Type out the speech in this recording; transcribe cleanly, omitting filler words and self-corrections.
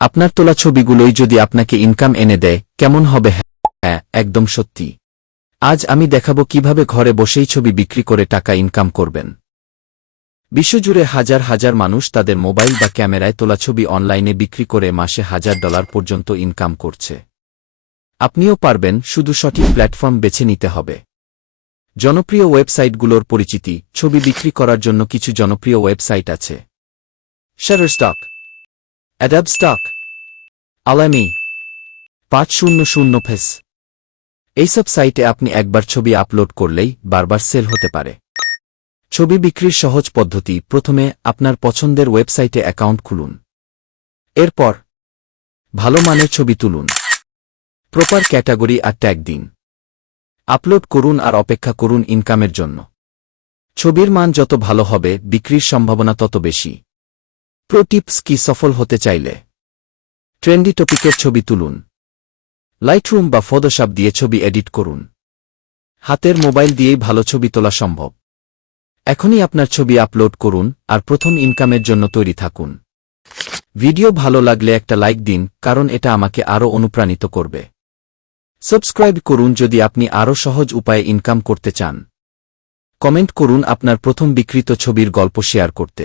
আপনার তোলা ছবিগুলোই যদি আপনাকে ইনকাম এনে দেয় কেমন হবে? হ্যাঁ, একদম সত্যি। আজ আমি দেখাবো কিভাবে ঘরে বসেই ছবি বিক্রি করে টাকা ইনকাম করবেন। বিশ্বজুড়ে হাজার হাজার মানুষ তাদের মোবাইল বা ক্যামেরায় তোলা ছবি অনলাইনে বিক্রি করে মাসে $1000 পর্যন্ত ইনকাম করছে। আপনিও পারবেন, শুধু সঠিক প্ল্যাটফর্ম বেছে নিতে হবে। জনপ্রিয় ওয়েবসাইটগুলোর পরিচিতি। ছবি বিক্রি করার জন্য কিছু জনপ্রিয় ওয়েবসাইট আছে: শাটারস্টক, অ্যাডাব স্টক, আলামি, 500 এইসব সাইটে আপনি একবার ছবি আপলোড করলেই বারবার সেল হতে পারে। ছবি বিক্রির সহজ পদ্ধতি: প্রথমে আপনার পছন্দের ওয়েবসাইটে অ্যাকাউন্ট খুলুন। এরপর ভালো মানের ছবি তুলুন, প্রপার ক্যাটাগরি আর ট্যাগ দিন, আপলোড করুন আর অপেক্ষা করুন ইনকামের জন্য। ছবির মান যত ভালো হবে বিক্রির সম্ভাবনা তত বেশি। প্রো টিপস কি: সফল হতে চাইলে ট্রেন্ডি টপিকের ছবি তুলুন, লাইটরুম বা ফটোশপ দিয়ে ছবি এডিট করুন। হাতের মোবাইল দিয়েই ভালো ছবি তোলা সম্ভব। এখনই আপনার ছবি আপলোড করুন আর প্রথম ইনকামের জন্য তৈরি থাকুন। ভিডিও ভালো লাগলে একটা লাইক দিন, কারণ এটা আমাকে আরও অনুপ্রাণিত করবে। সাবস্ক্রাইব করুন যদি আপনি আরও সহজ উপায়ে ইনকাম করতে চান। কমেন্ট করুন আপনার প্রথম বিক্রিত ছবির গল্প শেয়ার করতে।